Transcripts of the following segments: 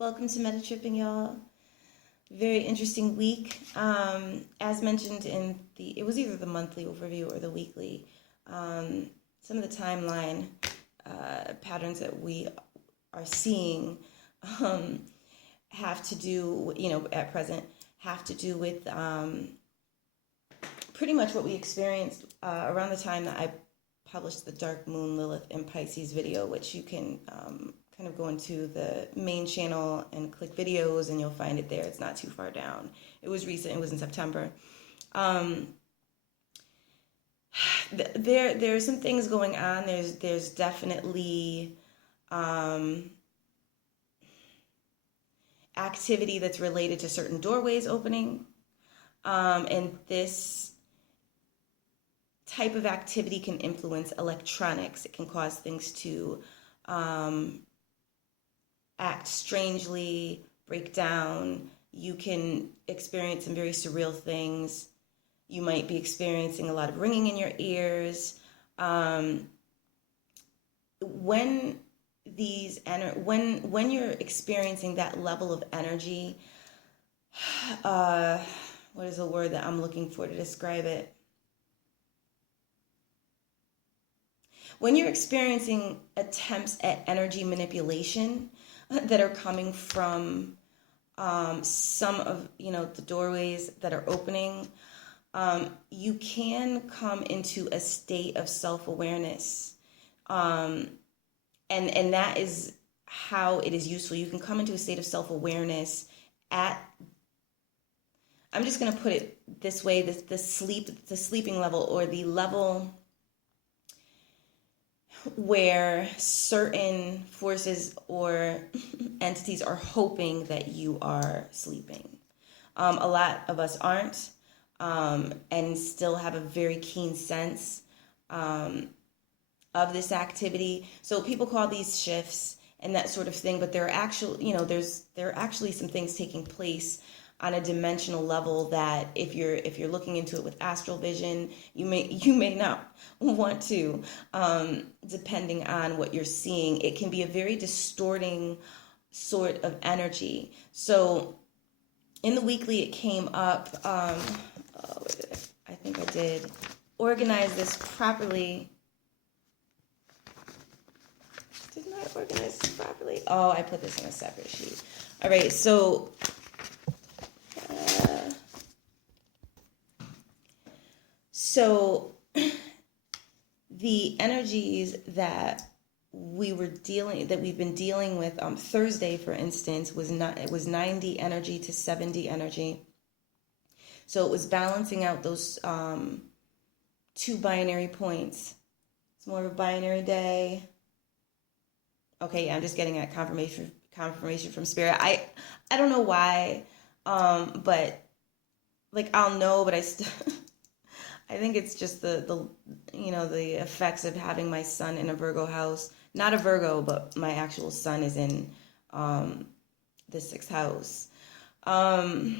Welcome to Meta Tripping, y'all. Very interesting week. As mentioned in it was either the monthly overview or the weekly. Some of the timeline patterns that we are seeing have to do, at present, have to do with pretty much what we experienced around the time that I published the Dark Moon Lilith in Pisces video, which you can kind of go into the main channel and click videos and you'll find it there. It's not too far down. It was recent. It was in September. There's some things going on. There's definitely activity that's related to certain doorways opening. And this type of activity can influence electronics. It can cause things to act strangely, break down. You can experience some very surreal things. You might be experiencing a lot of ringing in your ears. When you're experiencing that level of energy, what is the word that I'm looking for to describe it? When you're experiencing attempts at energy manipulation that are coming from some of the doorways that are opening, you can come into a state of self-awareness, and that is how it is useful. You can come into a state of self-awareness at, I'm just going to put it this way, the sleeping level, or the level where certain forces or entities are hoping that you are sleeping. A lot of us aren't, and still have a very keen sense of this activity. So people call these shifts and that sort of thing, but there are actually, there are actually some things taking place on a dimensional level that if you're looking into it with astral vision, you may not want to, depending on what you're seeing. It can be a very distorting sort of energy. So in the weekly, it came up. I think I did organize this properly. Didn't I organize this properly? Oh, I put this on a separate sheet. All right, so. So the energies that we've been dealing with, Thursday, for instance, was 90 energy to 70 energy. So it was balancing out those two binary points. It's more of a binary day. Okay, yeah, I'm just getting that confirmation from Spirit. I don't know why, but I'll know, but I still. I think it's just the effects of having my son in a Virgo house. Not a Virgo, but my actual son is in the sixth house. The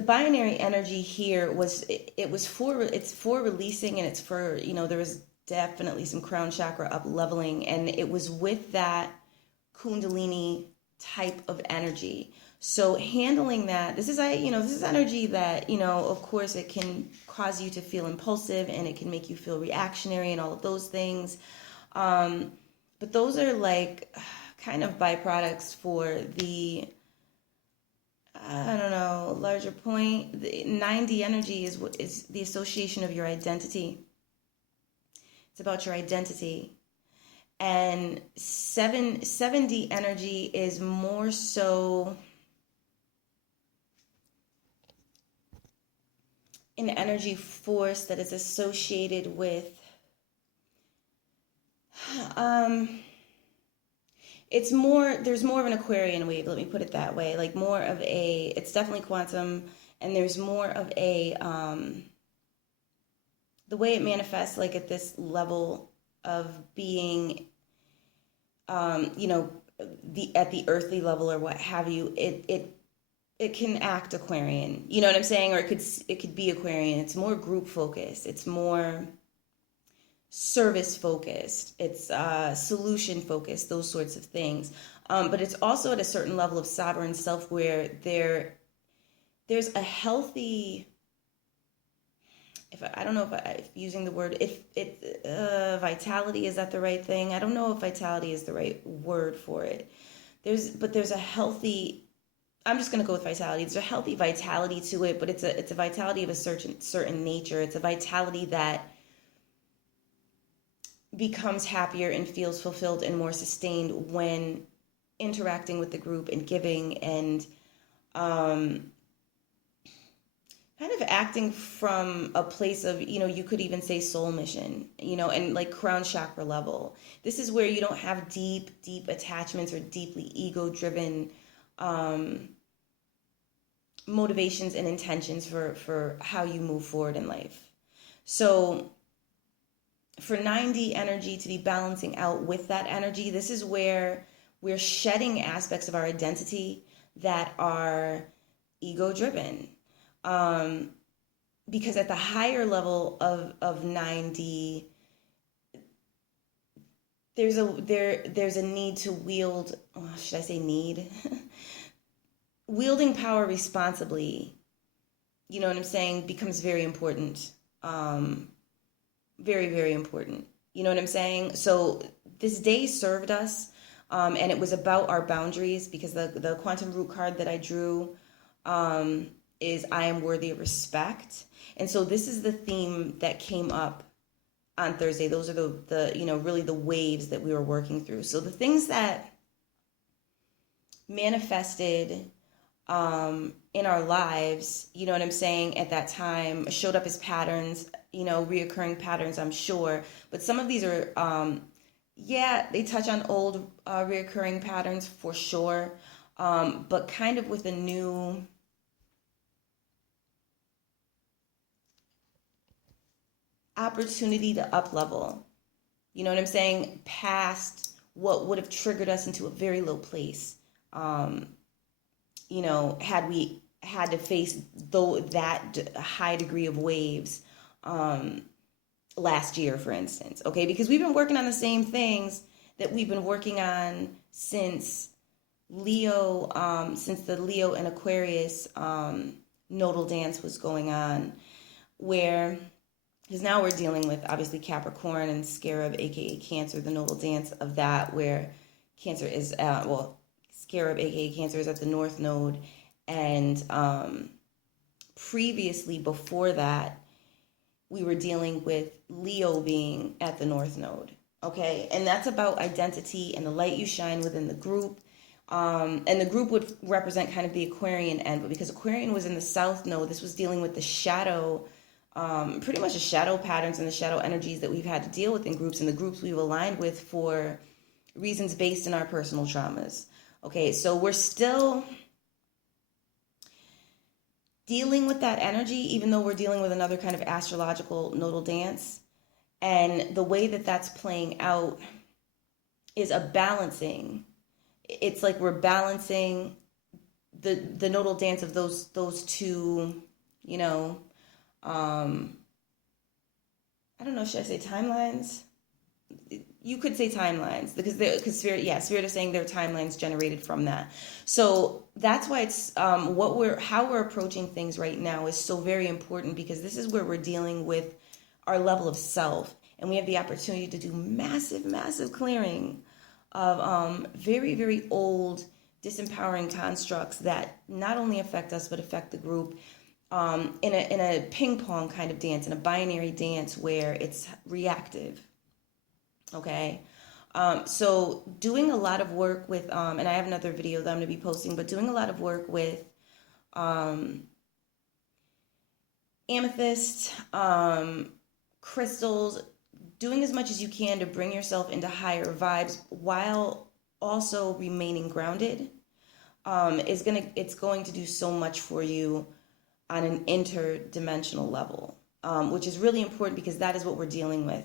binary energy here it's for releasing, and it's for, there was definitely some crown chakra up leveling, and it was with that Kundalini type of energy. So handling that, this is energy that, of course it can cause you to feel impulsive, and it can make you feel reactionary and all of those things. But those are kind of byproducts for the, I don't know, larger point. The 90 energy is the association of your identity. It's about your identity. And 70 energy is more so an energy force that is associated with there's more of an Aquarian wave, let me put it that way, it's definitely quantum, and there's more of a the way it manifests, at this level of being at the earthly level or what have you, it can act Aquarian, you know what I'm saying? Or it could be Aquarian. It's more group focused. It's more service focused, it's solution focused, those sorts of things. But it's also at a certain level of sovereign self where there's a healthy, if I don't know if using the word, if it vitality, is that the right thing? I don't know if vitality is the right word for it. There's a healthy, I'm just going to go with vitality. There's a healthy vitality to it, but it's a vitality of a certain nature. It's a vitality that becomes happier and feels fulfilled and more sustained when interacting with the group and giving and kind of acting from a place of, you could even say soul mission, and like crown chakra level. This is where you don't have deep attachments or deeply ego-driven motivations and intentions for how you move forward in life. So for 9D energy to be balancing out with that energy, this is where we're shedding aspects of our identity that are ego-driven. Because at the higher level of 9D, there's a need to wield, should I say need? Wielding power responsibly, you know what I'm saying, becomes very important. Very, very important. You know what I'm saying? So this day served us, and it was about our boundaries, because the quantum root card that I drew is I am worthy of respect. And so this is the theme that came up on Thursday. Those are the really the waves that we were working through. So the things that manifested in our lives, you know what I'm saying, at that time showed up as patterns, reoccurring patterns, I'm sure. But some of these are, they touch on old reoccurring patterns for sure, but kind of with a new opportunity to up level, you know what I'm saying, past what would have triggered us into a very low place, had we had to face that high degree of waves last year, for instance, okay, because we've been working on the same things that we've been working on since since the Leo and Aquarius nodal dance was going on, where, because now we're dealing with obviously Capricorn and Scarab, aka Cancer, the nodal dance of that, where Cancer is Scarab, aka Cancer, is at the North Node, and previously, before that, we were dealing with Leo being at the North Node, okay? And that's about identity and the light you shine within the group. And the group would represent kind of the Aquarian end, but because Aquarian was in the South Node, this was dealing with the shadow, pretty much the shadow patterns and the shadow energies that we've had to deal with in groups, and the groups we've aligned with for reasons based in our personal traumas. Okay, so we're still dealing with that energy, even though we're dealing with another kind of astrological nodal dance. And the way that that's playing out is a balancing. It's like we're balancing the nodal dance of those two, I don't know, should I say timelines? You could say timelines, because Spirit is saying there are timelines generated from that. So that's why it's how we're approaching things right now is so very important, because this is where we're dealing with our level of self, and we have the opportunity to do massive clearing of very, very old disempowering constructs that not only affect us but affect the group, in a ping pong kind of dance, in a binary dance where it's reactive. Okay, so doing a lot of work with, and I have another video that I'm going to be posting, but doing a lot of work with amethyst, crystals, doing as much as you can to bring yourself into higher vibes while also remaining grounded, it's going to do so much for you on an interdimensional level, which is really important, because that is what we're dealing with.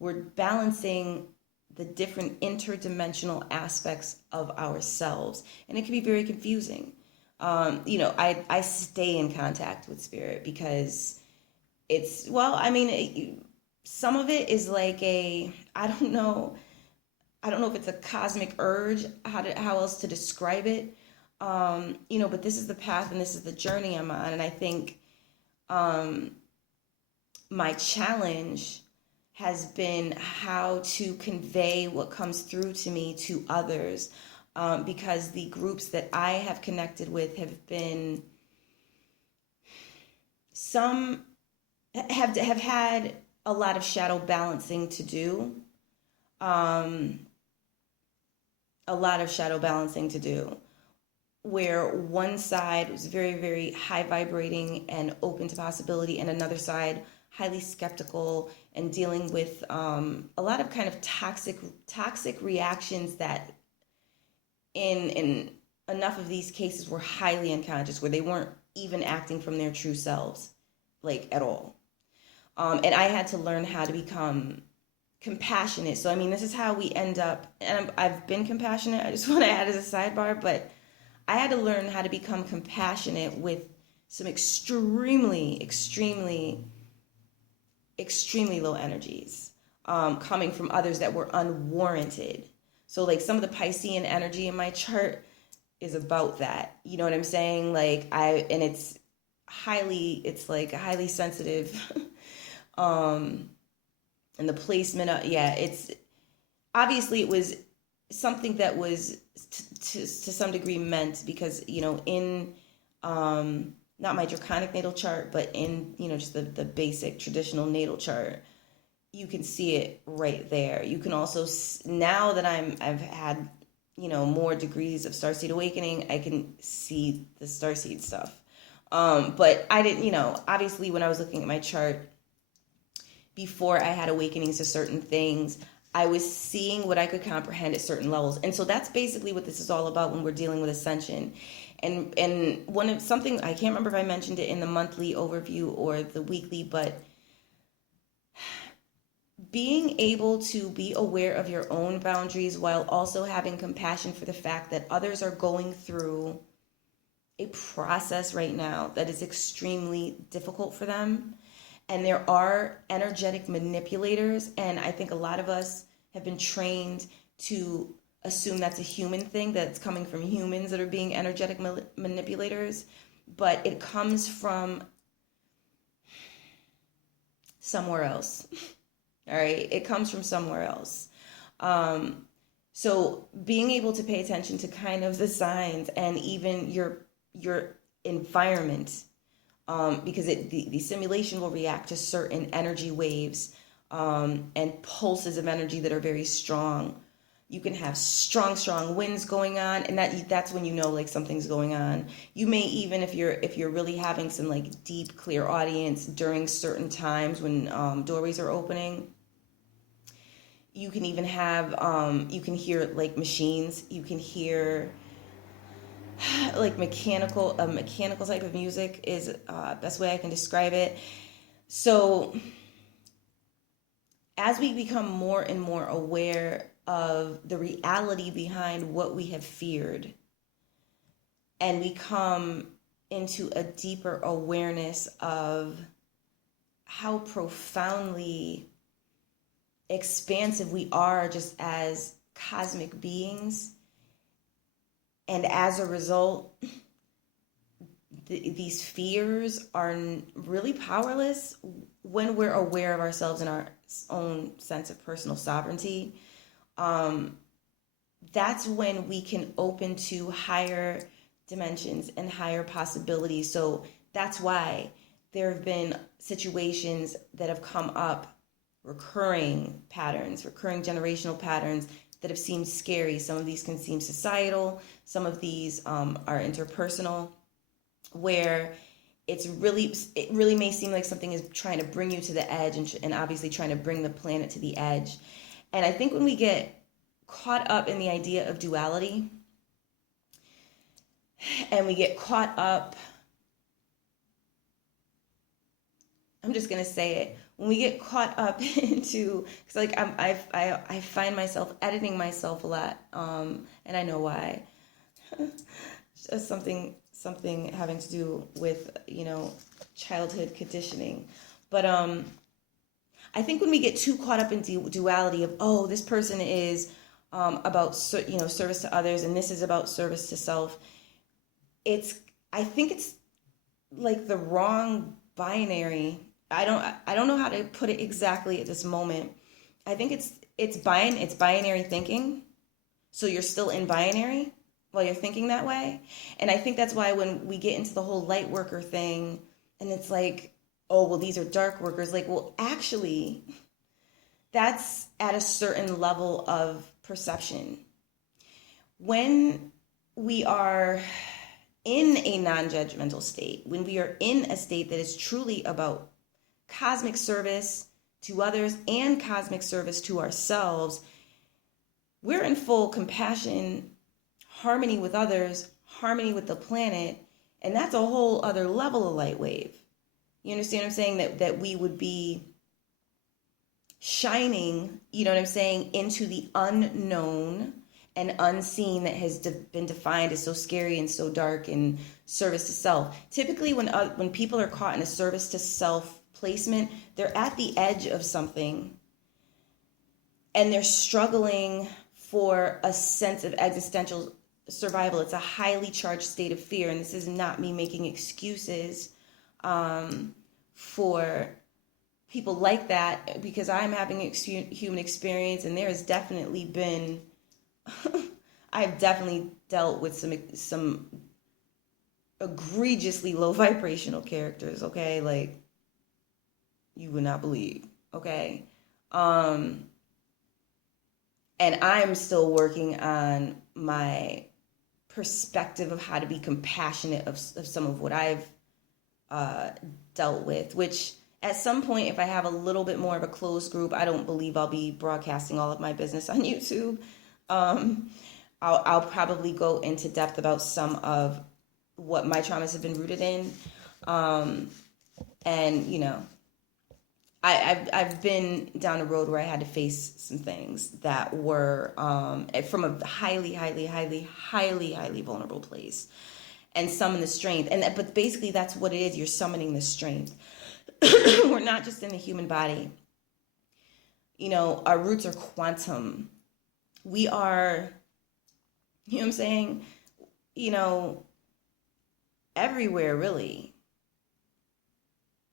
We're balancing the different interdimensional aspects of ourselves, and it can be very confusing. I stay in contact with Spirit because it's, some of it is like I don't know if it's a cosmic urge, how else to describe it. But this is the path and this is the journey I'm on. And I think my challenge has been how to convey what comes through to me to others, because the groups that I have connected with have been, some have had a lot of shadow balancing to do. A lot of shadow balancing to do, where one side was very, very high vibrating and open to possibility, and another side highly skeptical and dealing with a lot of kind of toxic reactions that in enough of these cases were highly unconscious, where they weren't even acting from their true selves, like, at all. And I had to learn how to become compassionate. So, I mean, this is how we end up, and I've been compassionate, I just want to add as a sidebar, but I had to learn how to become compassionate with some extremely low energies, coming from others that were unwarranted. So, like, some of the Piscean energy in my chart is about that. You know what I'm saying? Like, it's like highly sensitive. And the placement of, it's obviously, it was something that was to some degree meant, because, in not my draconic natal chart, but in, just the basic traditional natal chart, you can see it right there. You can also, now that I've had, more degrees of starseed awakening, I can see the starseed stuff. But I didn't, obviously when I was looking at my chart before I had awakenings to certain things, I was seeing what I could comprehend at certain levels. And so that's basically what this is all about when we're dealing with Ascension. And something, I can't remember if I mentioned it in the monthly overview or the weekly, but being able to be aware of your own boundaries while also having compassion for the fact that others are going through a process right now that is extremely difficult for them. And there are energetic manipulators, and I think a lot of us have been trained to assume that's a human thing, that's coming from humans that are being energetic manipulators, but it comes from somewhere else. All right, it comes from somewhere else. So being able to pay attention to kind of the signs and even your environment, because the simulation will react to certain energy waves and pulses of energy that are very strong. You can have strong winds going on, and that's when you know, like, something's going on. You may even, if you're really having some, like, deep, clear audience during certain times when doorways are opening, you can even have you can hear, like, machines. You can hear, like, mechanical type of music is best way I can describe it. So as we become more and more aware of the reality behind what we have feared, and we come into a deeper awareness of how profoundly expansive we are just as cosmic beings, and as a result, these fears are really powerless when we're aware of ourselves and our own sense of personal sovereignty. That's when we can open to higher dimensions and higher possibilities. So that's why there have been situations that have come up, recurring generational patterns that have seemed scary. Some of these can seem societal, some of these are interpersonal, where it really may seem like something is trying to bring you to the edge, and obviously trying to bring the planet to the edge. And I think when we get caught up in the idea of duality, and we get caught up, I'm just gonna say it, when we get caught up into, because, like, I find myself editing myself a lot, and I know why. Just something having to do with, childhood conditioning. But I think when we get too caught up in duality of, oh, this person is about, service to others, and this is about service to self, I think it's like the wrong binary. I don't know how to put it exactly at this moment. I think it's binary thinking. So you're still in binary while you're thinking that way. And I think that's why when we get into the whole light worker thing, and it's like, oh, well, these are dark workers. Like, well, actually, that's at a certain level of perception. When we are in a non-judgmental state, when we are in a state that is truly about cosmic service to others and cosmic service to ourselves, we're in full compassion, harmony with others, harmony with the planet, and that's a whole other level of light wave. You understand what I'm saying? That we would be shining, you know what I'm saying, into the unknown and unseen that has been defined as so scary and so dark and service to self. Typically, when people are caught in a service to self placement, they're at the edge of something and they're struggling for a sense of existential survival. It's a highly charged state of fear, and this is not me making excuses for people like that, because I'm having a human experience, and there has definitely been I've definitely dealt with some egregiously low vibrational characters, okay? Like, you would not believe, okay? And I'm still working on my perspective of how to be compassionate of some of what I've dealt with, which at some point, if I have a little bit more of a closed group, I don't believe I'll be broadcasting all of my business on YouTube. I'll probably go into depth about some of what my traumas have been rooted in. And, you know, I've been down a road where I had to face some things that were from a highly vulnerable place, and summon the strength. But basically that's what it is. You're summoning the strength. We're not just in the human body. You know, our roots are quantum. We are, you know what I'm saying? You know, everywhere, really.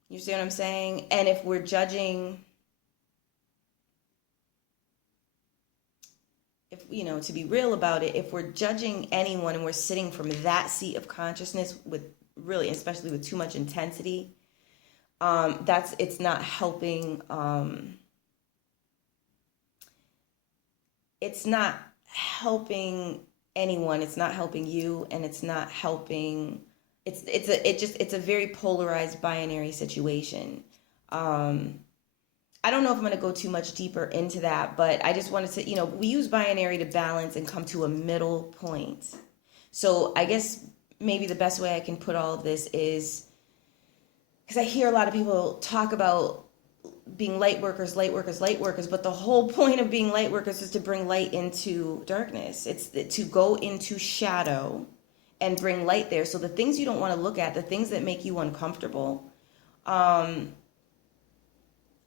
You see what I'm saying? And if we're judging, if, you know, to be real about it, if we're judging anyone and we're sitting from that seat of consciousness with really, especially with too much intensity, it's not helping, it's not helping anyone. It's not helping you, and it's not helping. It's a very polarized binary situation. I don't know if I'm going to go too much deeper into that, but I just wanted to, you know, we use binary to balance and come to a middle point. So I guess maybe the best way I can put all of this is, because I hear a lot of people talk about being light workers, but the whole point of being light workers is to bring light into darkness. It's to go into shadow and bring light there. So the things you don't want to look at, the things that make you uncomfortable, odds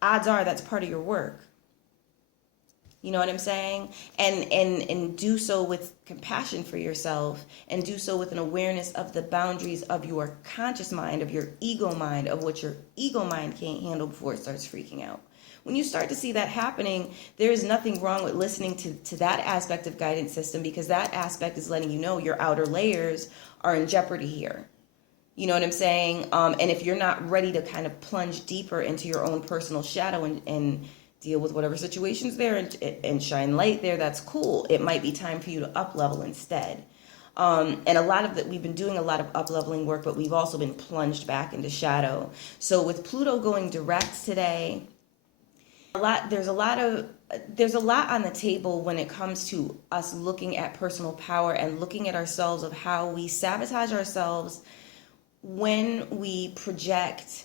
are that's part of your work. You know what I'm saying? And do so with compassion for yourself, and do so with an awareness of the boundaries of your conscious mind, of your ego mind, of what your ego mind can't handle before it starts freaking out. When you start to see that happening, there is nothing wrong with listening to that aspect of guidance system, because that aspect is letting you know your outer layers are in jeopardy here. You know what I'm saying? And if you're not ready to kind of plunge deeper into your own personal shadow and deal with whatever situation's there and shine light there, that's cool. It might be time for you to up level instead. And a lot of that, we've been doing a lot of up leveling work, but we've also been plunged back into shadow. So with Pluto going direct today, there's a lot on the table when it comes to us looking at personal power and looking at ourselves, of how we sabotage ourselves when we project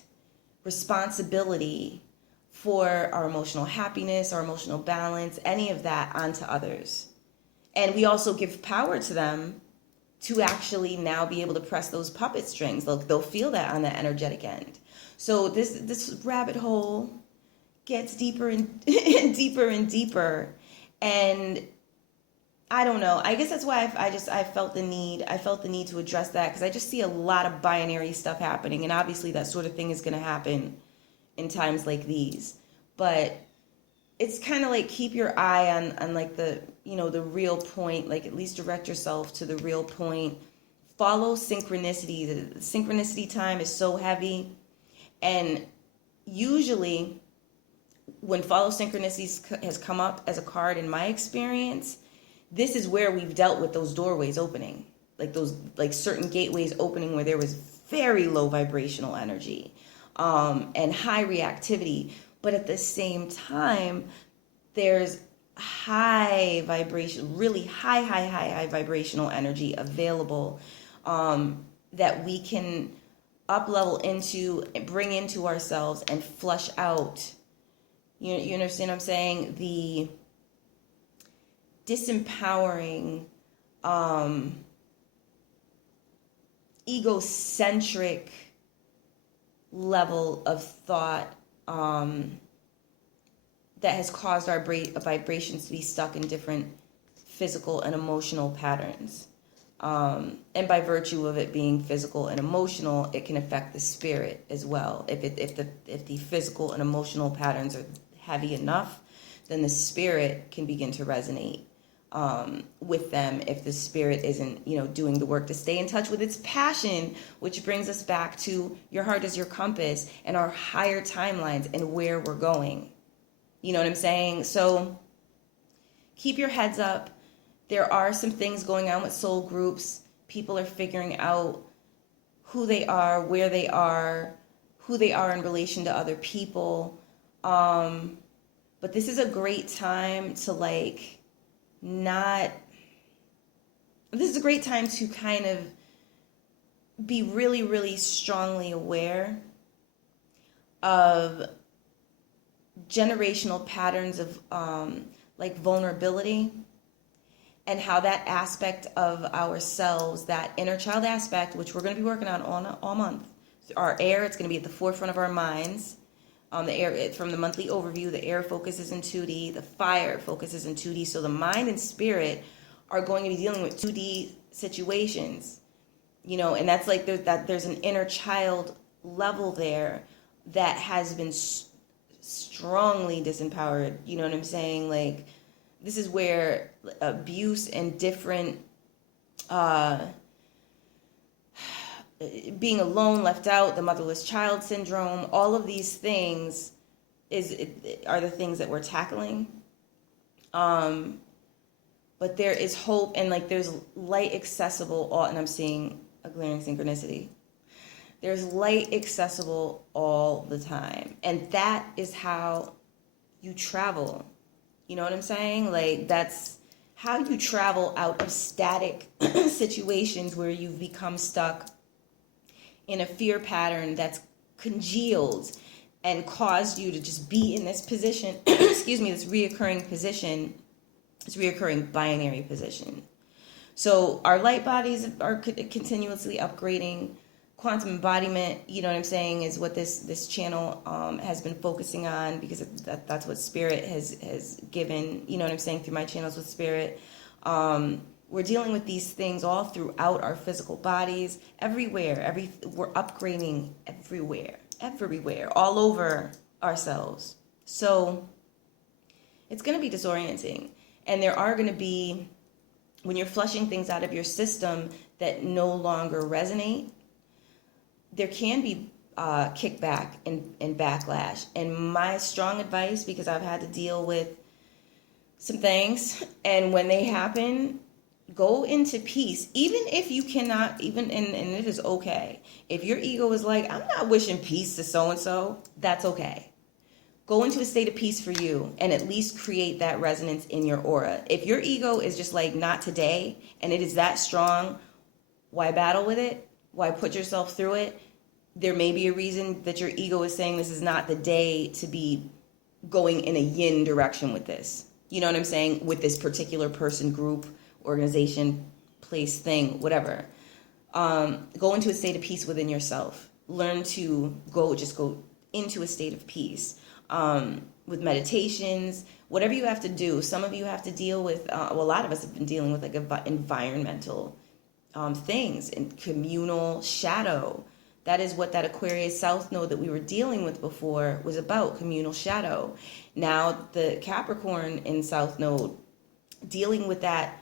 responsibility for our emotional happiness, our emotional balance, any of that onto others. And we also give power to them to actually now be able to press those puppet strings. They'll feel that on the energetic end. So this rabbit hole gets deeper and, and deeper and deeper. And I don't know. I guess that's why I felt the need. I felt the need to address that, because I just see a lot of binary stuff happening, and obviously that sort of thing is going to happen in times like these. But it's kind of like, keep your eye on like the, the real point. Like, at least direct yourself to the real point. Follow synchronicity. The synchronicity time is so heavy, and usually when follow synchronicities has come up as a card in my experience, this is where we've dealt with those doorways opening, like those, like certain gateways opening where there was very low vibrational energy, and high reactivity. But at the same time, there's high vibration, really high vibrational energy available, that we can up level into, bring into ourselves and flush out. You understand what I'm saying? The disempowering, egocentric level of thought, that has caused our vibrations to be stuck in different physical and emotional patterns. And by virtue of it being physical and emotional, it can affect the spirit as well. If the physical and emotional patterns are heavy enough, then the spirit can begin to resonate with them, if the spirit isn't, doing the work to stay in touch with its passion, which brings us back to your heart is your compass and our higher timelines and where we're going. You know what I'm saying? So keep your heads up. There are some things going on with soul groups. People are figuring out who they are, where they are, who they are in relation to other people. But this is a great time to this is a great time to kind of be really, really strongly aware of generational patterns of vulnerability, and how that aspect of ourselves, that inner child aspect, which we're going to be working on all month, our air, it's going to be at the forefront of our minds. The air, from the monthly overview, the air focuses in 2D, the fire focuses in 2D. So the mind and spirit are going to be dealing with 2D situations, and that's like there's an inner child level there that has been strongly disempowered. You know what I'm saying? Like, this is where abuse and different being alone, left out, the motherless child syndrome, all of these things are the things that we're tackling. But there is hope, and there's light accessible, and I'm seeing a glaring synchronicity. There's light accessible all the time, and that is how you travel. You know what I'm saying? That's how you travel out of static situations where you've become stuck in a fear pattern that's congealed and caused you to just be in this position, this reoccurring position, this reoccurring binary position. So our light bodies are continuously upgrading. Quantum embodiment, you know what I'm saying, is what this channel has been focusing on, because that's what Spirit has given, you know what I'm saying, through my channels with Spirit. We're dealing with these things all throughout our physical bodies, everywhere. We're upgrading everywhere, all over ourselves. So it's going to be disorienting. And there are going to be, when you're flushing things out of your system that no longer resonate, there can be kickback and backlash. And my strong advice, because I've had to deal with some things, and when they happen, go into peace. Even if you cannot, and it is okay. If your ego is like, I'm not wishing peace to so-and-so, that's okay. Go into a state of peace for you, and at least create that resonance in your aura. If your ego is just like, not today, and it is that strong, why battle with it? Why put yourself through it? There may be a reason that your ego is saying this is not the day to be going in a yin direction with this. You know what I'm saying? With this particular person, group, organization, place, thing, whatever. Go into a state of peace within yourself. Learn to go into a state of peace. with meditations, whatever you have to do. Some of you have to deal with, well, a lot of us have been dealing with like environmental things and communal shadow. That is what that Aquarius South Node that we were dealing with before was about, communal shadow. Now the Capricorn in South Node, dealing with that,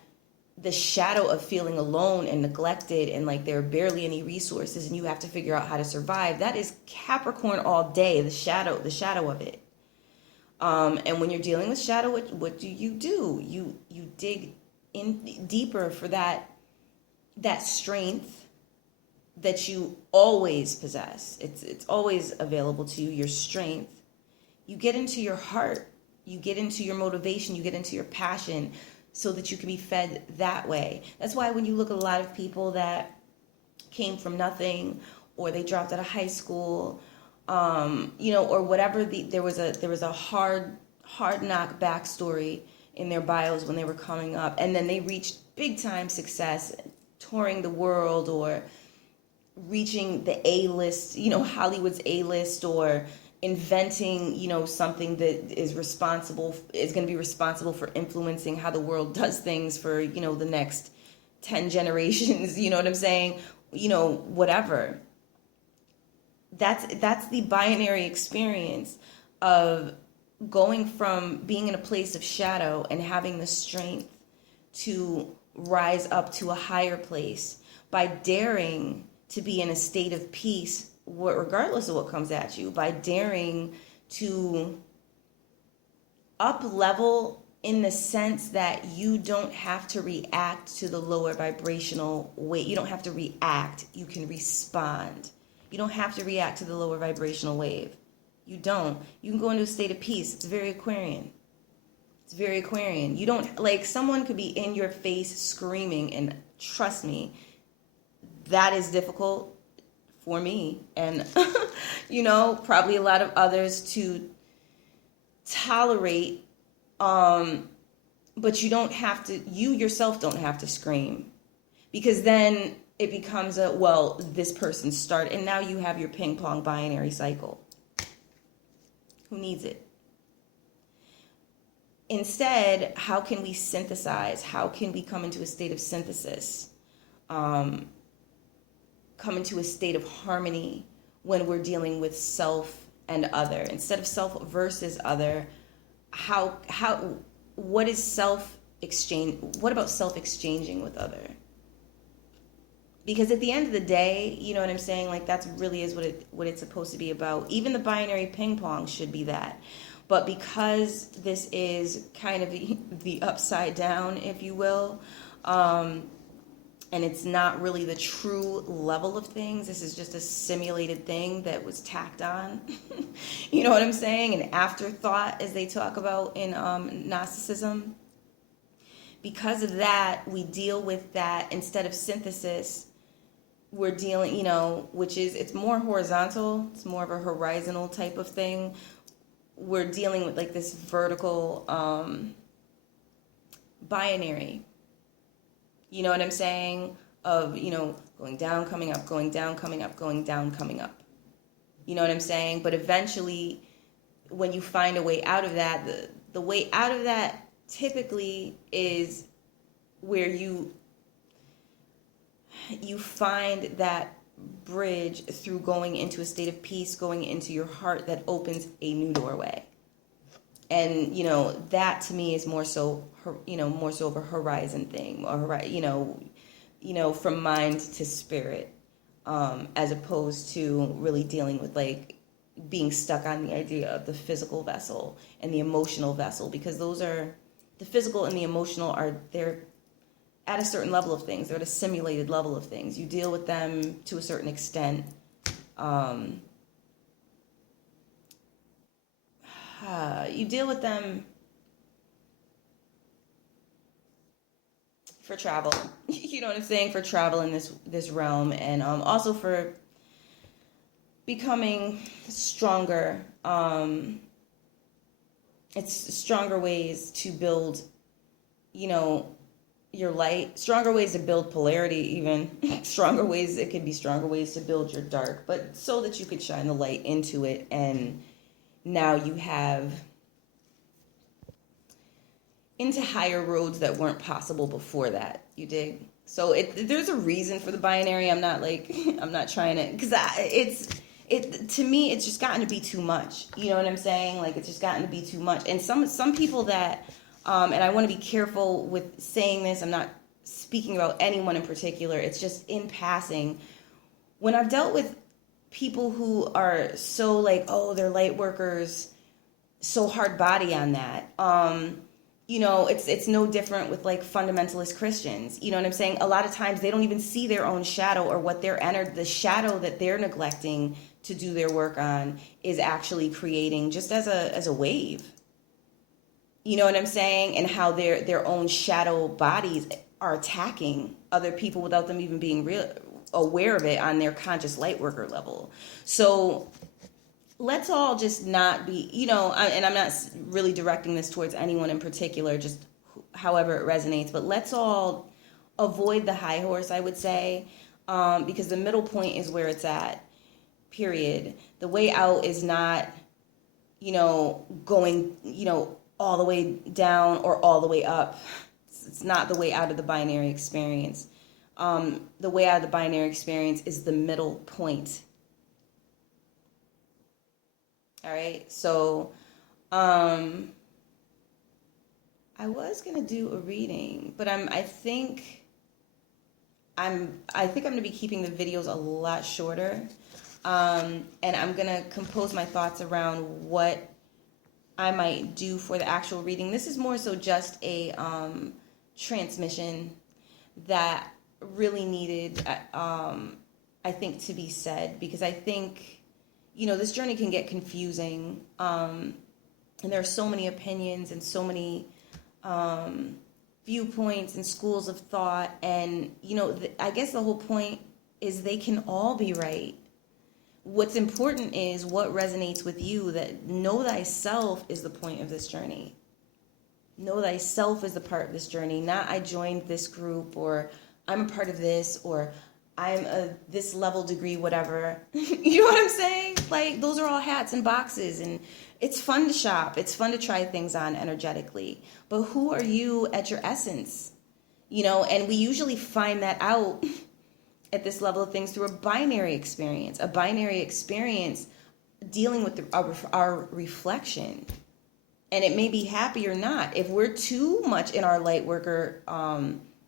the shadow of feeling alone and neglected and like there are barely any resources and you have to figure out how to survive. That is Capricorn all day, the shadow of it. And when you're dealing with shadow, what do? You dig in deeper for that strength that you always possess. It's always available to you, your strength. You get into your heart, you get into your motivation, you get into your passion so that you can be fed that way. That's why when you look at a lot of people that came from nothing or they dropped out of high school, or whatever, there was a hard knock backstory in their bios when they were coming up, and then they reached big time success, touring the world or reaching the A-list, Hollywood's A-list, or inventing, something that is going to be responsible for influencing how the world does things for, the next 10 generations, you know what I'm saying? Whatever. That's the binary experience of going from being in a place of shadow and having the strength to rise up to a higher place by daring to be in a state of peace regardless of what comes at you, by daring to up level in the sense that you don't have to react to the lower vibrational weight. You don't have to react. You can respond. You don't have to react to the lower vibrational wave. You don't. You can go into a state of peace. It's very Aquarian. It's very Aquarian. You don't, like, someone could be in your face screaming, and trust me, that is difficult for me and, probably a lot of others to tolerate. But you don't have to, you yourself don't have to scream, because then it becomes this person started, and now you have your ping pong binary cycle. Who needs it? Instead, how can we synthesize? How can we come into a state of synthesis? Come into a state of harmony when we're dealing with self and other. Instead of self versus other, what is self-exchange? What about self-exchanging with other? Because at the end of the day, you know what I'm saying? Like, that's really is what it's supposed to be about. Even the binary ping pong should be that. But because this is kind of the upside down, if you will, and it's not really the true level of things, this is just a simulated thing that was tacked on. You know what I'm saying? An afterthought, as they talk about in Gnosticism. Because of that, we deal with that instead of synthesis. We're dealing, which is, it's more horizontal. It's more of a horizontal type of thing. We're dealing with like this vertical binary. You know what I'm saying? Of, going down, coming up, going down, coming up, going down, coming up. You know what I'm saying? But eventually, when you find a way out of that, the way out of that typically is where you find that bridge through going into a state of peace, going into your heart that opens a new doorway. And, that to me is more so of a horizon thing, or, from mind to spirit, as opposed to really dealing with like being stuck on the idea of the physical vessel and the emotional vessel, because those are, the physical and the emotional they're at a certain level of things. They're at a simulated level of things. You deal with them to a certain extent. You deal with them for travel. You know what I'm saying? For travel in this realm, and also for becoming stronger. It's stronger ways to build, your light, stronger ways to build polarity, even stronger ways. It could be stronger ways to build your dark, but so that you could shine the light into it, and now you have into higher roads that weren't possible before that. You dig? So there's a reason for the binary. I'm not like, I'm not trying to, because to me, it's just gotten to be too much. You know what I'm saying? Like, it's just gotten to be too much. And some people that, and I want to be careful with saying this, I'm not speaking about anyone in particular. It's just in passing. When I've dealt with people who are so like, oh, they're light workers, so hard body on that. You know, it's no different with like fundamentalist Christians. You know what I'm saying? A lot of times they don't even see their own shadow, or what they're the shadow that they're neglecting to do their work on is actually creating just as a wave. You know what I'm saying? And how their own shadow bodies are attacking other people without them even being aware of it on their conscious light worker level. So let's all just not be, you know, and I'm not really directing this towards anyone in particular, just however it resonates, but let's all avoid the high horse, I would say, because the middle point is where it's at, period. The way out is not, you know, going, you know, all the way down or all the way up. It's not the way out of the binary experience. The way out of the binary experience is the middle point. All right, so I was gonna do a reading, but I think I'm gonna be keeping the videos a lot shorter, and I'm gonna compose my thoughts around what I might do for the actual reading. This is more so just a transmission that really needed, I think, to be said, because I think, you know, this journey can get confusing, and there are so many opinions and so many viewpoints and schools of thought, and, you know, I guess the whole point is they can all be right. What's important is what resonates with you. That know thyself is the point of this journey. Know thyself is the part of this journey, not I joined this group, or I'm a part of this, or I'm this level degree, whatever. You know what I'm saying? Like, those are all hats and boxes, and it's fun to shop. It's fun to try things on energetically. But who are you at your essence? You know, and we usually find that out at this level of things through a binary experience dealing with our reflection. And it may be happy or not. If we're too much in our light worker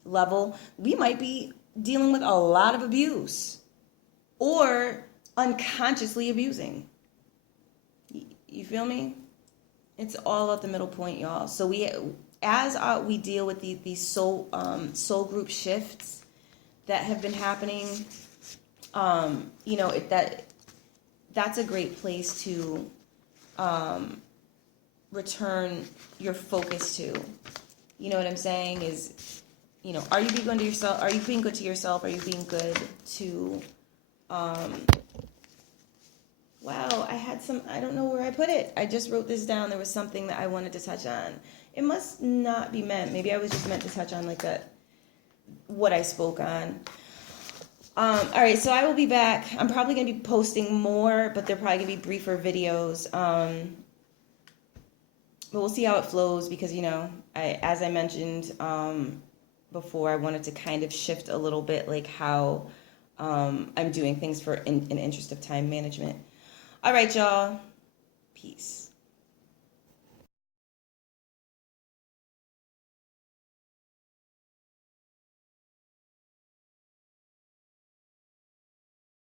level, we might be dealing with a lot of abuse or unconsciously abusing. You feel me? It's all at the middle point, y'all. So we deal with these soul group shifts that have been happening, you know, that's a great place to return your focus to. You know what I'm saying? Is, you know, are you being good to yourself? Are you being good to yourself? Are you being good to, wow, I don't know where I put it. I just wrote this down. There was something that I wanted to touch on. It must not be meant. Maybe I was just meant to touch on like what I spoke on. All right, so I will be back. I'm probably going to be posting more, but they're probably going to be briefer videos. But we'll see how it flows, because, you know, as I mentioned before, I wanted to kind of shift a little bit, like how I'm doing things in interest of time management. All right, y'all. Peace.